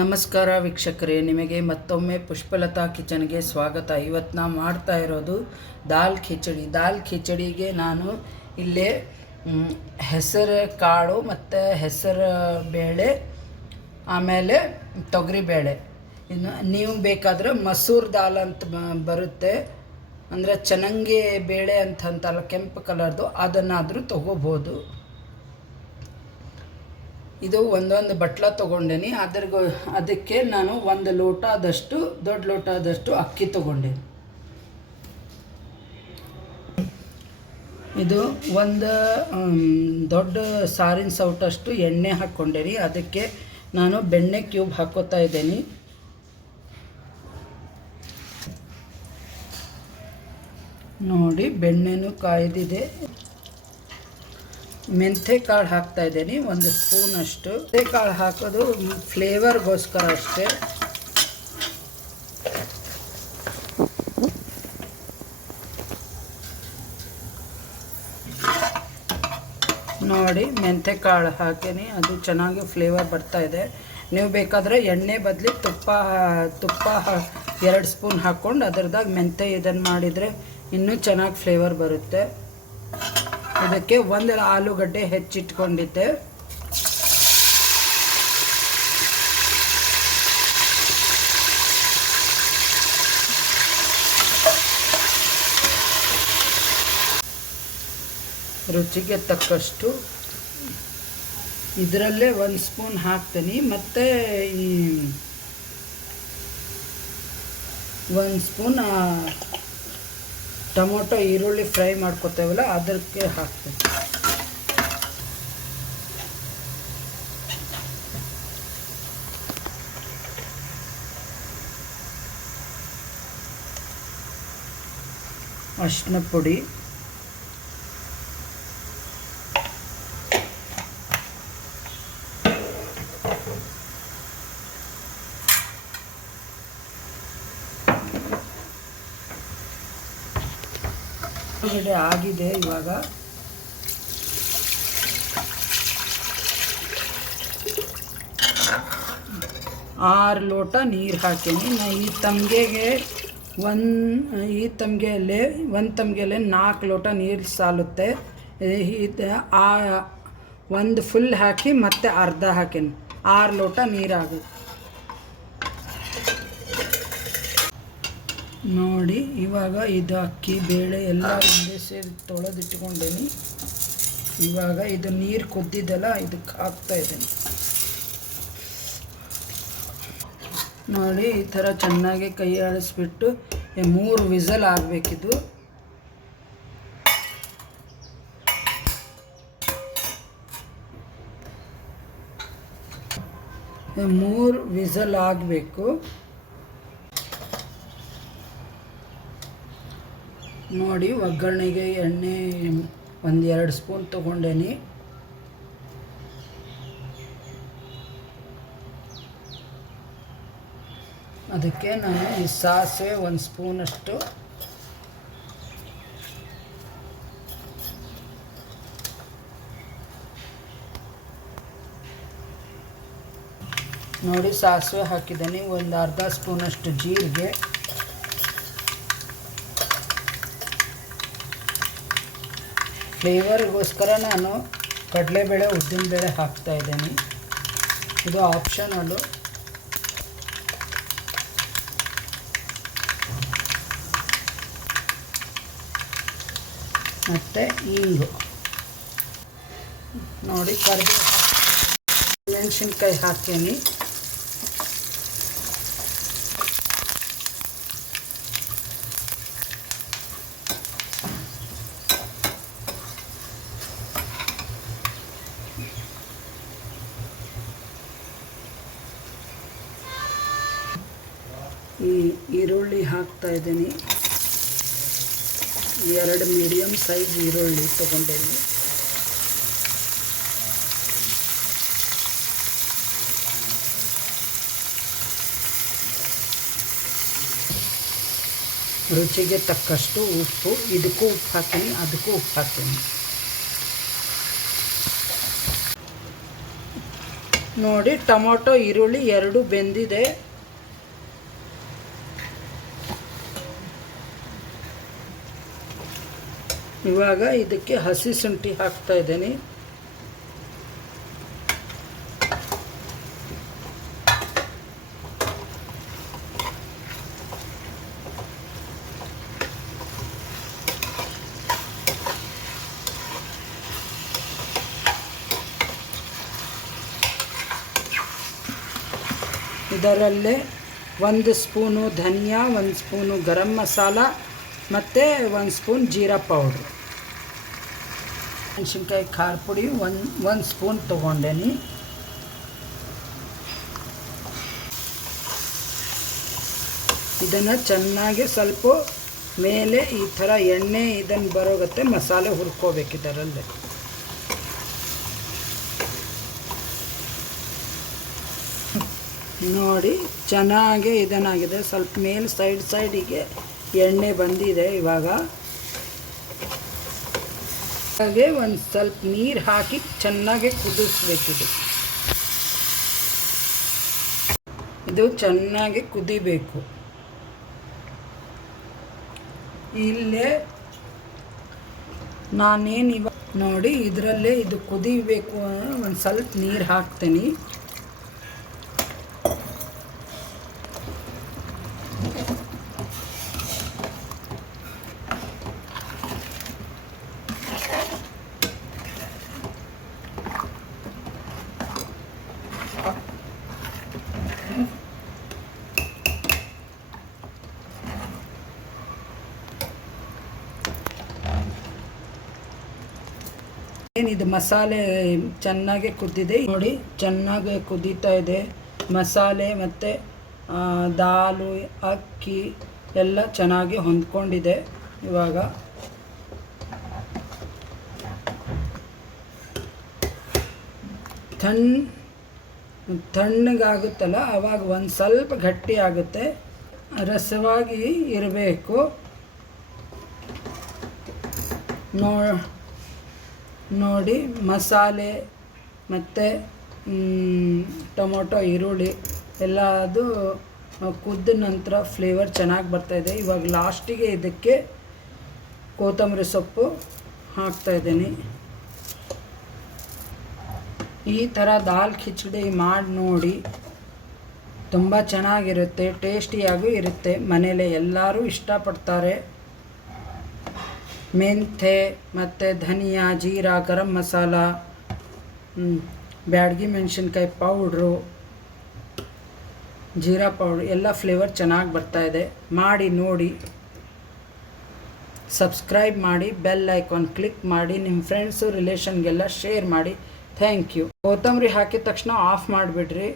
ನಮಸ್ಕಾರ ವೀಕ್ಷಕರೇ, ನಿಮಗೆ ಮತ್ತೊಮ್ಮೆ ಪುಷ್ಪಲತಾ ಕಿಚನ್ಗೆ ಸ್ವಾಗತ. ಇವತ್ತು ನಾವು ಮಾಡ್ತಾ ಇರೋದು ದಾಲ್ ಖಿಚಡಿಗೆ ನಾನು ಇಲ್ಲೇ ಹೆಸರು ಕಾಳು ಮತ್ತು ಹೆಸರು ಬೇಳೆ, ಆಮೇಲೆ ತೊಗರಿಬೇಳೆ, ಇನ್ನು ನೀವು ಬೇಕಾದರೆ ಮಸೂರ್ ದಾಲ್ ಅಂತ ಬರುತ್ತೆ, ಅಂದರೆ ಚೆನ್ನಾಗಿ ಬೇಳೆ ಅಂತಲ್ಲ, ಕೆಂಪು ಕಲರ್ದು, ಅದನ್ನಾದರೂ ತೊಗೋಬೋದು. ಇದು ಒಂದೊಂದು ಬಟ್ಲ ತೊಗೊಂಡೇನಿ. ಅದಕ್ಕೆ ನಾನು ಒಂದು ಲೋಟದಷ್ಟು, ದೊಡ್ಡ ಲೋಟದಷ್ಟು ಅಕ್ಕಿ ತೊಗೊಂಡೇನಿ. ಇದು ಒಂದು ದೊಡ್ಡ ಸಾರಿನ ಸೌಟಷ್ಟು ಎಣ್ಣೆ ಹಾಕ್ಕೊಂಡೇನಿ. ಅದಕ್ಕೆ ನಾನು ಬೆಣ್ಣೆ ಕ್ಯೂಬ್ ಹಾಕೋತಾ ಇದ್ದೇನೆ. ನೋಡಿ, ಬೆಣ್ಣೆನೂ ಕಾಯ್ದಿದೆ. ಮೆಂತ್ಯ ಕಾಳು ಹಾಕ್ತಾ ಇದ್ದೀನಿ, ಒಂದು ಸ್ಪೂನ್ ಅಷ್ಟು. ಮೆಂತ್ಯ ಕಾಳು ಹಾಕೋದು ಫ್ಲೇವರ್ಗೋಸ್ಕರ ಅಷ್ಟೇ. ನೋಡಿ, ಮೆಂತ್ಯ ಕಾಳು ಹಾಕೀನಿ, ಅದು ಚೆನ್ನಾಗಿ ಫ್ಲೇವರ್ ಬರ್ತಾ ಇದೆ. ನೀವು ಬೇಕಾದರೆ ಎಣ್ಣೆ ಬದಲಿ ತುಪ್ಪ 2 ಸ್ಪೂನ್ ಹಾಕ್ಕೊಂಡು ಅದರದಾಗ ಮೆಂತ್ಯ ಇದನ್ನು ಮಾಡಿದರೆ ಇನ್ನೂ ಚೆನ್ನಾಗಿ ಫ್ಲೇವರ್ ಬರುತ್ತೆ. ಇದಕ್ಕೆ ಒಂದು ಆಲೂಗಡ್ಡೆ ಹೆಚ್ಚಿಟ್ಕೊಂಡಿದ್ದೆ. ರುಚಿಗೆ ತಕ್ಕಷ್ಟು ಇದರಲ್ಲೇ 1 ಸ್ಪೂನ್ ಹಾಕ್ತೀನಿ. ಮತ್ತು ಈ 1 ಸ್ಪೂನ್ ಟೊಮೊಟೊ ಈರುಳ್ಳಿ ಫ್ರೈ ಮಾಡ್ಕೊತೇವಲ್ಲ, ಅದಕ್ಕೆ ಹಾಕ್ತೀನಿ. ಅರಿಶಿನ ಪುಡಿ, ಆಗಿದೆ. ಇವಾಗ 6 ಲೋಟ ನೀರು ಹಾಕೀನಿ. ನಾ ಈ ತಮ್ಗೆಯಲ್ಲಿ 4 ಲೋಟ ನೀರು ಸಾಲುತ್ತೆ. ಒಂದು ಫುಲ್ ಹಾಕಿ ಮತ್ತೆ ಅರ್ಧ ಹಾಕೀನಿ, 6 ಲೋಟ ನೀರಾಗುತ್ತೆ. ನೋಡಿ, ಇವಾಗ ಇದು ಅಕ್ಕಿ ಬೇಳೆ ಎಲ್ಲ ಒಂದೇ ಸೇರಿ ತೊಳೆದಿಟ್ಕೊಂಡೇನಿ. ಇವಾಗ ಇದು ನೀರು ಕುದ್ದಿದ್ದೆಲ್ಲ ಇದಕ್ಕೆ ಹಾಕ್ತಾ ಇದ್ದೀನಿ. ನೋಡಿ, ಈ ಥರ ಚೆನ್ನಾಗಿ ಕೈ ಆಡಿಸ್ಬಿಟ್ಟು 3 ವಿಸಲ್ ಆಗಬೇಕಿದು. 3 ವಿಸಲ್ ಆಗಬೇಕು. ನೋಡಿ, ಒಗ್ಗರಣೆಗೆ ಎಣ್ಣೆ 1-2 ಸ್ಪೂನ್ ತೊಗೊಂಡೇನಿ. ಅದಕ್ಕೆ ನಾನು ಈ ಸಾಸಿವೆ 1 ಸ್ಪೂನಷ್ಟು, ನೋಡಿ ಸಾಸಿವೆ ಹಾಕಿದ್ದೀನಿ. ಒಂದು ಅರ್ಧ ಸ್ಪೂನಷ್ಟು ಜೀರಿಗೆ, ಫ್ಲೇವರ್ಗೋಸ್ಕರ ನಾನು ಕಡಲೆಬೇಳೆ ಉದ್ದಿನಬೇಳೆ ಹಾಕ್ತಾ ಇದ್ದೀನಿ. ಇದು ಆಪ್ಷನಲ್ಲು. ಮತ್ತು ಇಂಗು. ನೋಡಿ, ಕರಿಬೇವು, ಮೆಣಸಿನ್ಕಾಯಿ ಹಾಕ್ತೀನಿ. ಈ ಈರುಳ್ಳಿ ಹಾಕ್ತಾ ಇದ್ದೀನಿ. 2 ಮೀಡಿಯಮ್ ಸೈಜ್ ಈರುಳ್ಳಿ ತೊಗೊಂಡೇನಿ. ರುಚಿಗೆ ತಕ್ಕಷ್ಟು ಉಪ್ಪು, ಇದಕ್ಕೂ ಉಪ್ಪು ಹಾಕ್ತೀನಿ, ಅದಕ್ಕೂ ಉಪ್ಪು ಹಾಕ್ತೀನಿ. ನೋಡಿ ಟೊಮೊಟೊ ಈರುಳ್ಳಿ ಎರಡು ಬೆಂದಿದೆ. ಇವಾಗ ಇದಕ್ಕೆ ಹಸಿ ಶುಂಠಿ ಹಾಕ್ತಾ ಇದ್ದೀನಿ. ಇದರಲ್ಲೇ 1 ಸ್ಪೂನು ಧನಿಯಾ, 1 ಸ್ಪೂನು ಗರಂ ಮಸಾಲ ಮತ್ತು 1 ಸ್ಪೂನ್ ಜೀರಾ ಪೌಡ್ರು. ಮೆಣಸಿನ್ಕಾಯಿ ಖಾರ ಪುಡಿ 1 ಸ್ಪೂನ್ ತೊಗೊಂಡೇನಿ. ಇದನ್ನು ಚೆನ್ನಾಗಿ ಸ್ವಲ್ಪ ಮೇಲೆ ಈ ಥರ ಎಣ್ಣೆ ಇದನ್ನು ಬರೋಗತ್ತೆ ಮಸಾಲೆ ಹುರ್ಕೋಬೇಕು ಇದರಲ್ಲೇ. ನೋಡಿ ಚೆನ್ನಾಗಿ ಇದನ್ನಾಗಿದೆ. ಸ್ವಲ್ಪ ಮೇಲೆ ಸೈಡಿಗೆ ಎಣ್ಣೆ ಬಂದಿದೆ. ಇವಾಗ ಹಾಗೆ ಒಂದು ಸ್ವಲ್ಪ ನೀರು ಹಾಕಿ ಚೆನ್ನಾಗಿ ಕುದಿಸ್ಬೇಕಿದೆ. ಇದು ಚೆನ್ನಾಗಿ ಕುದಿಬೇಕು. ಇಲ್ಲೇ ನಾನೇನು ಇವಾಗ ನೋಡಿ ಇದರಲ್ಲೇ ಇದು ಕುದಿಬೇಕು. ಒಂದು ಸ್ವಲ್ಪ ನೀರು ಹಾಕ್ತೀನಿ. ಏನಿದು ಮಸಾಲೆ ಚೆನ್ನಾಗಿ ಕುದ್ದಿದೆ ನೋಡಿ. ಚೆನ್ನಾಗಿ ಕುದೀತಾ ಇದೆ ಮಸಾಲೆ ಮತ್ತು ದಾಲು ಅಕ್ಕಿ ಎಲ್ಲ ಚೆನ್ನಾಗಿ ಹೊಂದ್ಕೊಂಡಿದೆ. ಇವಾಗ ತಣ್ಣಗಾಗುತ್ತಲ್ಲ ಆವಾಗ ಒಂದು ಸ್ವಲ್ಪ ಗಟ್ಟಿ ಆಗುತ್ತೆ. ರಸವಾಗಿ ಇರಬೇಕು. ನೋಡಿ ಮಸಾಲೆ ಮತ್ತು ಟೊಮೊಟೊ ಈರುಳ್ಳಿ ಎಲ್ಲ ಅದು ಕುದ್ದ ನಂತರ ಫ್ಲೇವರ್ ಚೆನ್ನಾಗಿ ಬರ್ತಾಯಿದೆ. ಇವಾಗ ಲಾಸ್ಟಿಗೆ ಇದಕ್ಕೆ ಕೊತ್ತಂಬರಿ ಸೊಪ್ಪು ಹಾಕ್ತಾಯಿದ್ದೀನಿ. ಈ ಥರ ದಾಲ್ ಖಿಚಡಿ ಮಾಡಿ ನೋಡಿ, ತುಂಬ ಚೆನ್ನಾಗಿರುತ್ತೆ, ಟೇಸ್ಟಿಯಾಗೂ ಇರುತ್ತೆ. ಮನೇಲಿ ಎಲ್ಲರೂ ಇಷ್ಟಪಡ್ತಾರೆ. ಮೆಂತೆ ಮತ್ತು ಧನಿಯಾ, ಜೀರಾ, ಗರಂ ಮಸಾಲ, ಬ್ಯಾಡಗಿ ಮೆಣಸಿನ್ಕಾಯಿ ಪೌಡ್ರು, ಜೀರಾ ಪೌಡ್ರು ಎಲ್ಲ ಫ್ಲೇವರ್ ಚೆನ್ನಾಗಿ ಬರ್ತಾಯಿದೆ. ಮಾಡಿ ನೋಡಿ. ಸಬ್ಸ್ಕ್ರೈಬ್ ಮಾಡಿ, ಬೆಲ್ ಐಕಾನ್ ಕ್ಲಿಕ್ ಮಾಡಿ, ನಿಮ್ಮ ಫ್ರೆಂಡ್ಸು ರಿಲೇಷನ್ಗೆಲ್ಲ ಶೇರ್ ಮಾಡಿ. Thank you. ಕೊತ್ತಂಬರಿ ಹಾಕಿದ ತಕ್ಷಣ ಆಫ್ ಮಾಡಿಬಿಡ್ರಿ.